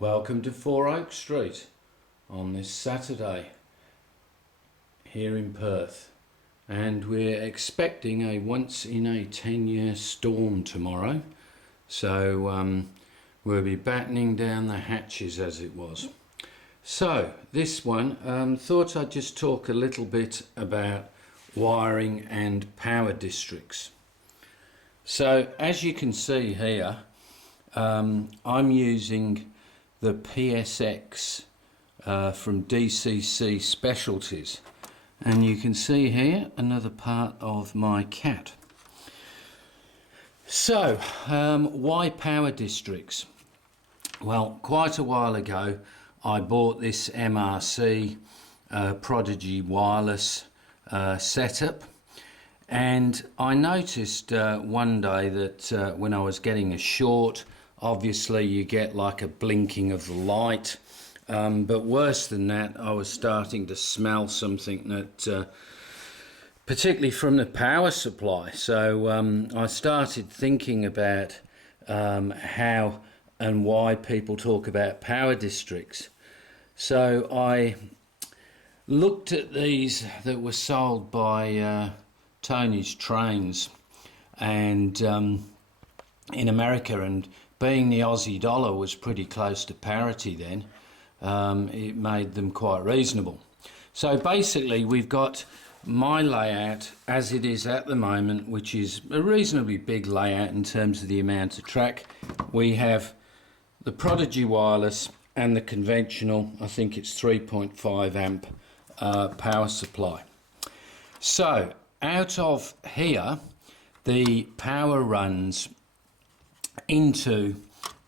Welcome to 4 Oak Street on this Saturday here in Perth, and we're expecting a once in a 10-year storm tomorrow, so we'll be battening down the hatches as it was. So this one, thought I'd just talk a little bit about wiring and power districts. So as you can see here, I'm using the PSX from DCC Specialties, and you can see here another part of my cat. So why power districts? Well, quite a while ago I bought this MRC Prodigy wireless setup, and I noticed one day that when I was getting a short, obviously you get like a blinking of the light, but worse than that, I was starting to smell something that particularly from the power supply. So I started thinking about how and why people talk about power districts. So I looked at these that were sold by Tony's Trains and in America, and being the Aussie dollar was pretty close to parity then, it made them quite reasonable. So basically we've got my layout as it is at the moment, which is a reasonably big layout in terms of the amount of track. We have the Prodigy wireless and the conventional, I think it's 3.5 amp power supply. So out of here the power runs into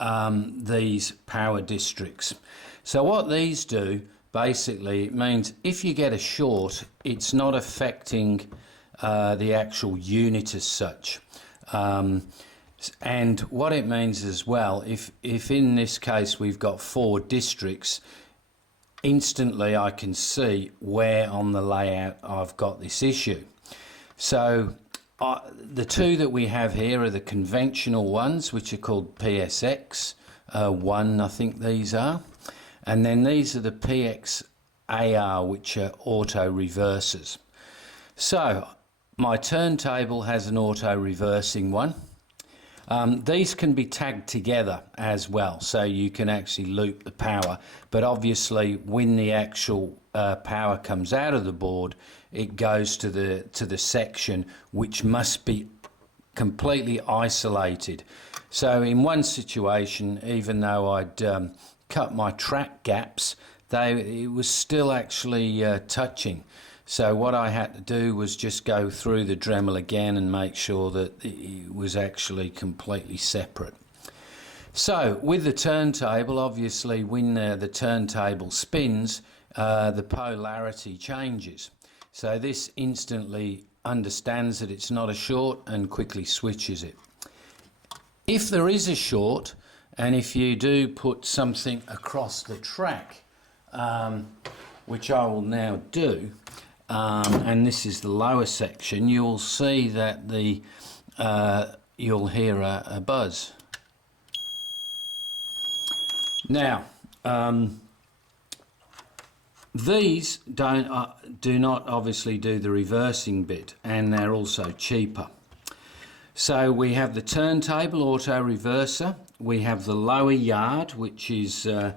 these power districts. So what these do, basically, it means if you get a short, it's not affecting the actual unit as such. And what it means as well, if in this case we've got 4 districts, instantly I can see where on the layout I've got this issue. So the 2 that we have here are the conventional ones, which are called PSX 1, I think these are, and then these are the PSX AR, which are auto reversers. So my turntable has an auto reversing one. These can be tagged together as well, so you can actually loop the power, but obviously when the actual power comes out of the board, it goes to the section which must be completely isolated. So in one situation, even though I'd cut my track gaps, it was still actually touching. So what I had to do was just go through the Dremel again and make sure that it was actually completely separate. So with the turntable, obviously when the turntable spins, the polarity changes. So this instantly understands that it's not a short and quickly switches it. If there is a short, and if you do put something across the track, which I will now do, and this is the lower section, you'll see that you'll hear a buzz. Now these do not obviously do the reversing bit, and they're also cheaper. So we have the turntable auto reverser, we have the lower yard, which is the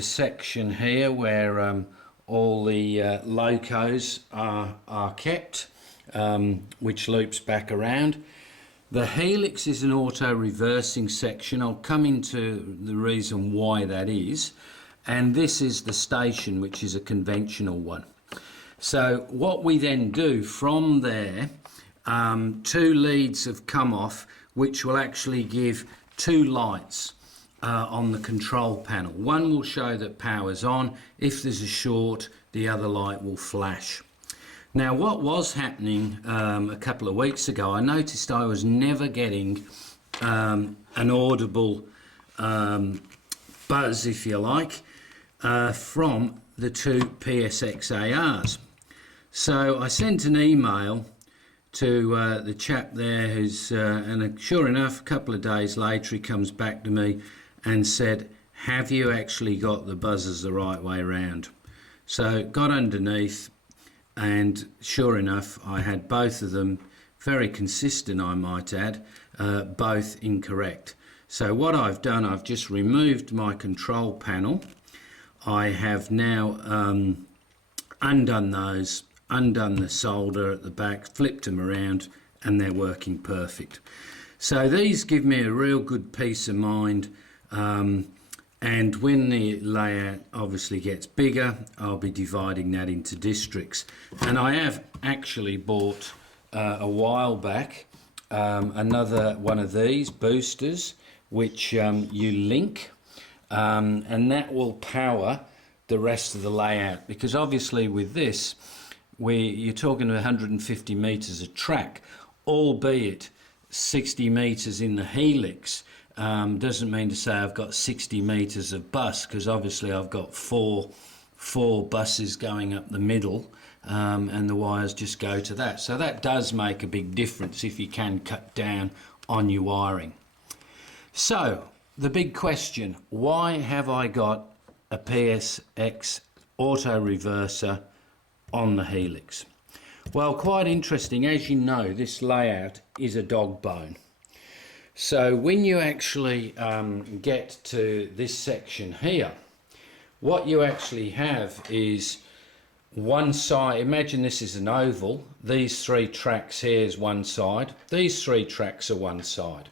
section here where all the locos are kept, which loops back around. The helix is an auto reversing section. I'll come into the reason why that is. And this is the station, which is a conventional one. So what we then do from there, 2 leads have come off, which will actually give 2 lights on the control panel. One will show that power's on. If there's a short, the other light will flash. Now what was happening a couple of weeks ago, I noticed I was never getting an audible buzz, if you like, from the 2 PSX ARs. So I sent an email to the chap there who's, and sure enough, a couple of days later he comes back to me and said, have you actually got the buzzers the right way around? So got underneath, and sure enough, I had both of them very consistent, I might add, both incorrect. So what I've done, I've just removed my control panel. I have now undone those, undone the solder at the back, flipped them around, and they're working perfect. So these give me a real good peace of mind, and when the layout obviously gets bigger, I'll be dividing that into districts. And I have actually bought a while back another one of these boosters, which you link, and that will power the rest of the layout, because obviously with this you're talking 150 meters of track, albeit 60 meters in the helix. Doesn't mean to say I've got 60 meters of bus, because obviously I've got four buses going up the middle, and the wires just go to that. So that does make a big difference if you can cut down on your wiring. So the big question, why have I got a PSX auto reverser on the helix? Well, quite interesting. As you know, this layout is a dog bone. So when you actually get to this section here, what you actually have is one side. Imagine this is an oval. These three tracks here is one side. These three tracks are one side.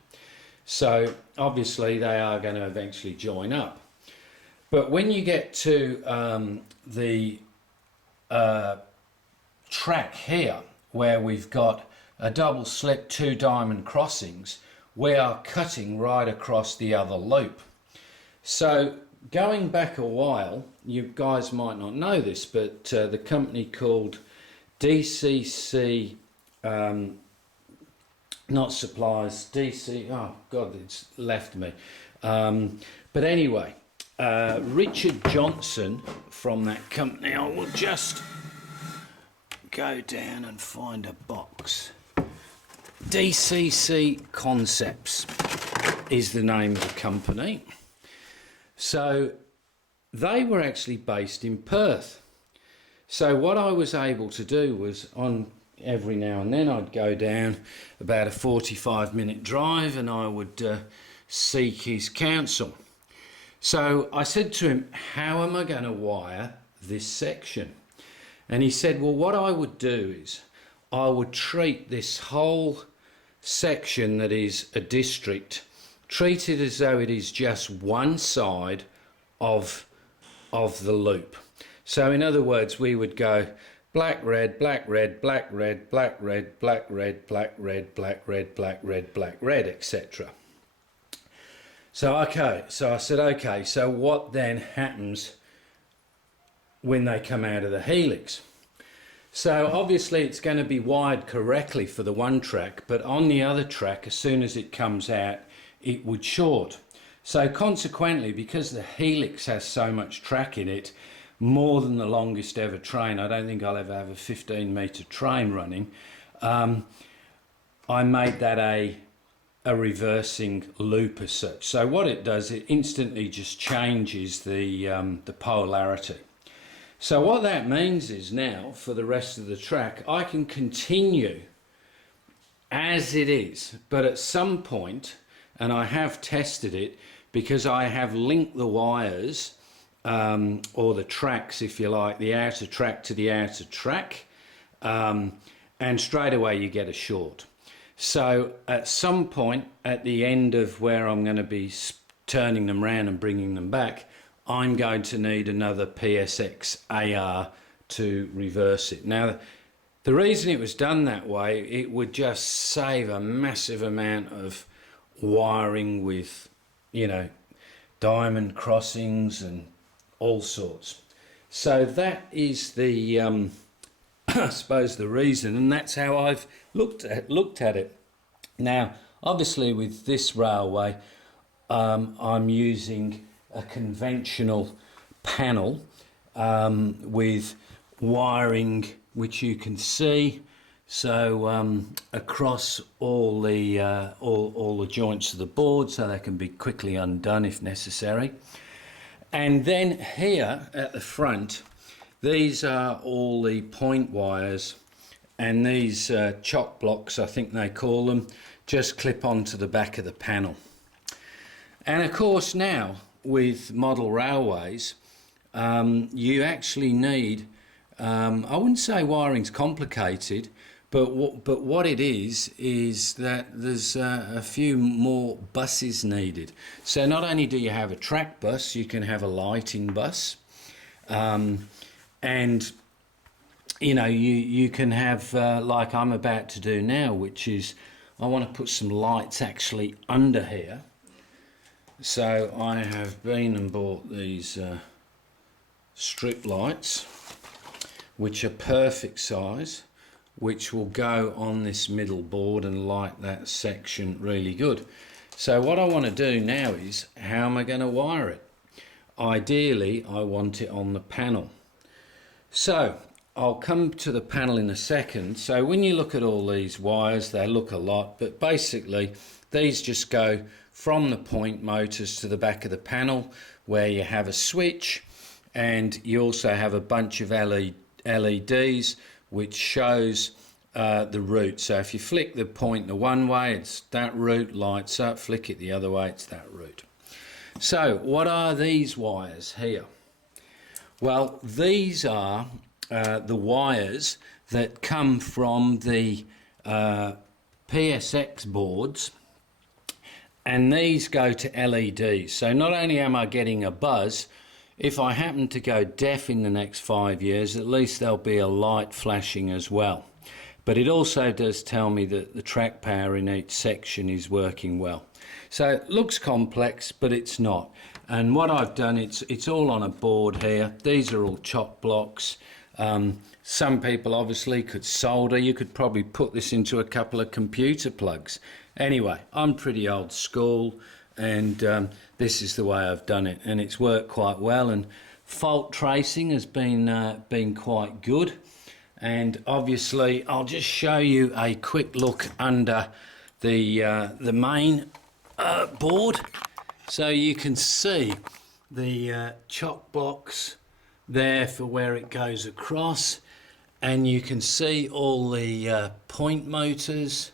So obviously they are going to eventually join up. But when you get to the track here, where we've got a double slip, 2 diamond crossings, we are cutting right across the other loop. So going back a while, you guys might not know this, but the company called DCC, not suppliers, DC, oh God, it's left me. But anyway, Richard Johnson from that company, I will just go down and find a box. DCC Concepts is the name of the company. So they were actually based in Perth. So what I was able to do was, on every now and then I'd go down about a 45-minute drive, and I would seek his counsel. So I said to him, how am I going to wire this section? And he said, well, what I would do is I would treat this whole section that is a district, treat it as though it is just one side of the loop. So in other words, we would go black, red, black, red, black, red, black, red, black, red, black, red, black, red, black, red, black, red, etc. So okay, so I said, okay, so what then happens when they come out of the helix? So obviously it's going to be wired correctly for the one track, but on the other track, as soon as it comes out, it would short. So consequently, because the helix has so much track in it, more than the longest ever train, I don't think I'll ever have a 15-meter train running, I made that a reversing loop as such. So what it does, it instantly just changes the polarity. So what that means is now, for the rest of the track, I can continue as it is, but at some point, and I have tested it, because I have linked the wires, or the tracks, if you like, the outer track to the outer track, and straight away you get a short. So at some point, at the end of where I'm going to be turning them round and bringing them back, I'm going to need another PSX AR to reverse it. Now, the reason it was done that way, it would just save a massive amount of wiring with, you know, diamond crossings and all sorts. So that is the, I suppose, the reason, and that's how I've looked at it. Now, obviously, with this railway, I'm using a conventional panel with wiring, which you can see. So across all the joints of the board, so they can be quickly undone if necessary. And then here at the front, these are all the point wires, and these chock blocks, I think they call them, just clip onto the back of the panel. And of course now with model railways, you actually need, I wouldn't say wiring's complicated, but what it is that there's a few more buses needed. So not only do you have a track bus, you can have a lighting bus, and you know, you can have like I'm about to do now, which is I want to put some lights actually under here. So I have been and bought these strip lights, which are perfect size, which will go on this middle board and light that section really good. So what I want to do now is, how am I going to wire it? Ideally, I want it on the panel. So I'll come to the panel in a second. So when you look at all these wires, they look a lot, but basically these just go from the point motors to the back of the panel, where you have a switch, and you also have a bunch of LEDs which shows the route. So if you flick the point the one way, it's that route lights up, flick it the other way, it's that route. So what are these wires here? Well, these are the wires that come from the PSX boards, and these go to LEDs. So not only am I getting a buzz, if I happen to go deaf in the next 5 years, at least there'll be a light flashing as well. But it also does tell me that the track power in each section is working well. So it looks complex, but it's not. And what I've done, it's all on a board here. These are all chock blocks. Some people obviously could solder. You could probably put this into a couple of computer plugs. Anyway, I'm pretty old school, and this is the way I've done it, and it's worked quite well, and fault tracing has been quite good. And obviously I'll just show you a quick look under the main board, so you can see the chock blocks there for where it goes across, and you can see all the point motors.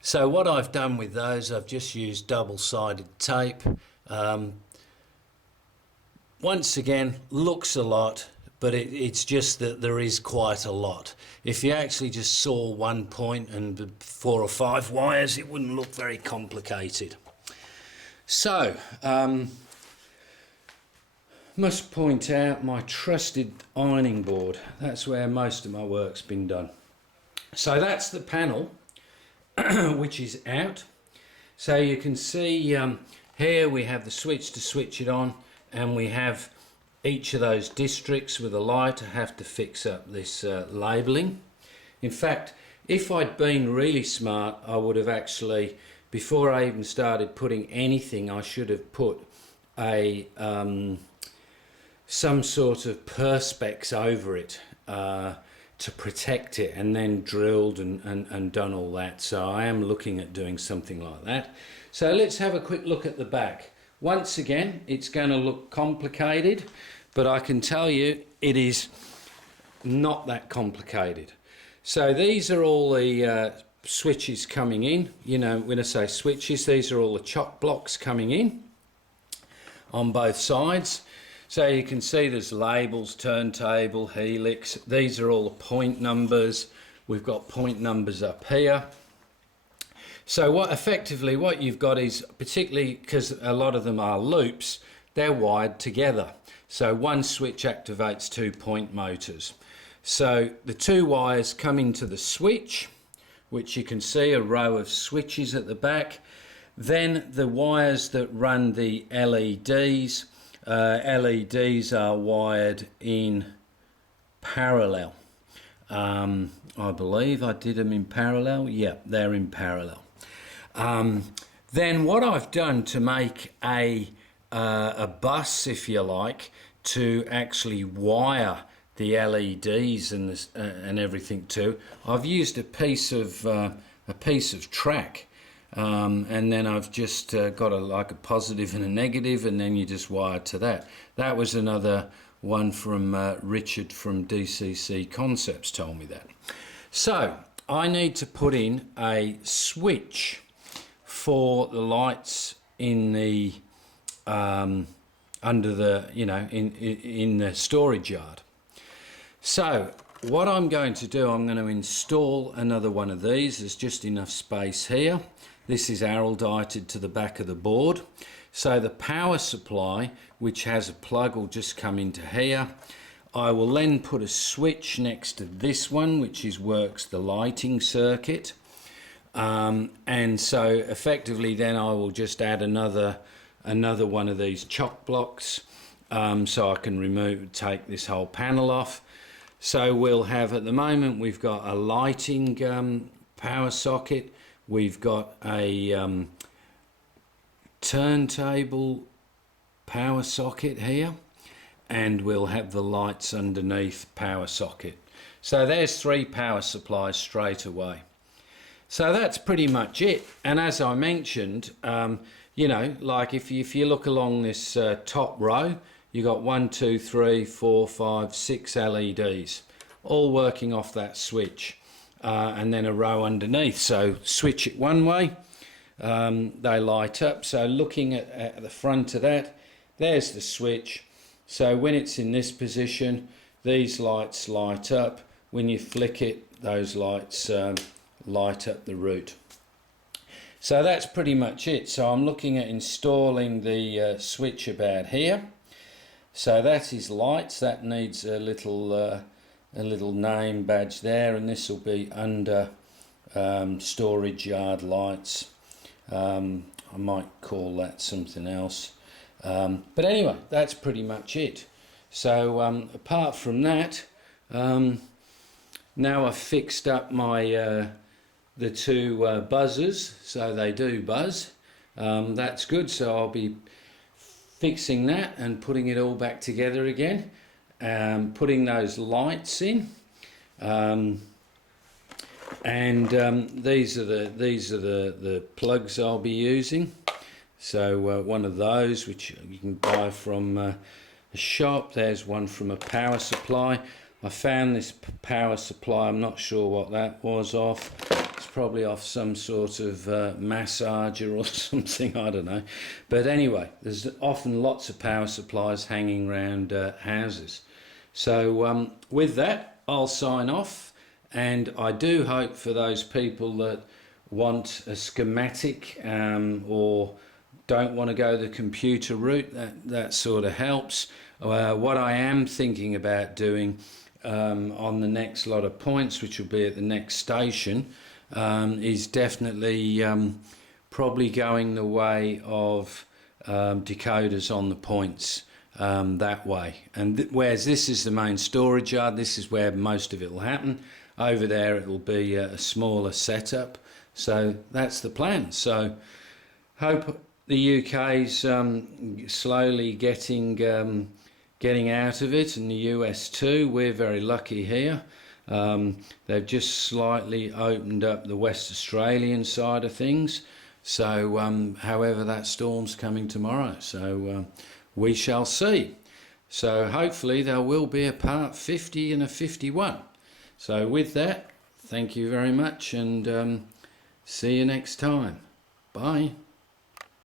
So what I've done with those, I've just used double-sided tape. Once again, looks a lot, but it's just that there is quite a lot. If you actually just saw one point and 4 or 5 wires, it wouldn't look very complicated. So, must point out my trusted ironing board. That's where most of my work's been done. So that's the panel, which is out. So you can see here we have the switch to switch it on, and we have each of those districts with a light. I have to fix up this labelling. In fact, if I'd been really smart, I would have actually, before I even started putting anything, I should have put a some sort of perspex over it to protect it, and then drilled and done all that. So I am looking at doing something like that. So let's have a quick look at the back. Once again, it's going to look complicated, but I can tell you it is not that complicated. So these are all the switches coming in. You know, when I say switches, these are all the chock blocks coming in on both sides. So you can see there's labels, turntable, helix. These are all the point numbers. We've got point numbers up here. So what you've got is, particularly because a lot of them are loops, they're wired together. So one switch activates 2 point motors. So the 2 wires come into the switch, which you can see a row of switches at the back. Then the wires that run the LEDs, LEDs are wired in parallel. I believe I did them in parallel. Yeah, they're in parallel. Then what I've done to make a bus, if you like, to actually wire the LEDs and everything to, I've used a piece of track, and then I've just got like a positive and a negative, and then you just wire to that. That was another one from Richard from DCC Concepts told me that. So I need to put in a switch for the lights in the under the, you know, in the storage yard. So what I'm going to do, I'm going to install another one of these. There's just enough space here. This is araldited to the back of the board. So the power supply, which has a plug, will just come into here. I will then put a switch next to this one, which works the lighting circuit. And so effectively then I will just add another one of these chock blocks, so I can take this whole panel off. So we'll have, at the moment, we've got a lighting power socket, we've got a turntable power socket here, and we'll have the lights underneath power socket. So there's 3 power supplies straight away. So that's pretty much it. And as I mentioned, you know, like if you look along this top row, you got 1, 2, 3, 4, 5, 6 LEDs, all working off that switch, and then a row underneath. So switch it one way, they light up. So looking at the front of that, there's the switch. So when it's in this position, these lights light up. When you flick it, those lights light up the route. So that's pretty much it. So I'm looking at installing the switch about here. So that is lights. That needs a little name badge there, and this will be under storage yard lights. I might call that something else. But anyway, that's pretty much it. So apart from that, now I've fixed up my the 2 buzzers, so they do buzz. That's good. So I'll be fixing that and putting it all back together again, putting those lights in, and these are the plugs I'll be using. So one of those, which you can buy from a shop. There's one from a power supply. I found this power supply, I'm not sure what that was off. It's probably off some sort of massager or something, I don't know. But anyway, there's often lots of power supplies hanging around houses. So with that, I'll sign off, and I do hope for those people that want a schematic or don't want to go the computer route, that sort of helps. What I am thinking about doing on the next lot of points, which will be at the next station, is definitely probably going the way of decoders on the points that way. And whereas this is the main storage yard, this is where most of it will happen. Over there it will be a smaller setup. So that's the plan. So hope the UK's slowly getting out of it, and the US too. We're very lucky here. They've just slightly opened up the West Australian side of things. So however, that storm's coming tomorrow, so we shall see. So hopefully there will be a part 50 and a 51. So with that, thank you very much, and see you next time. Bye.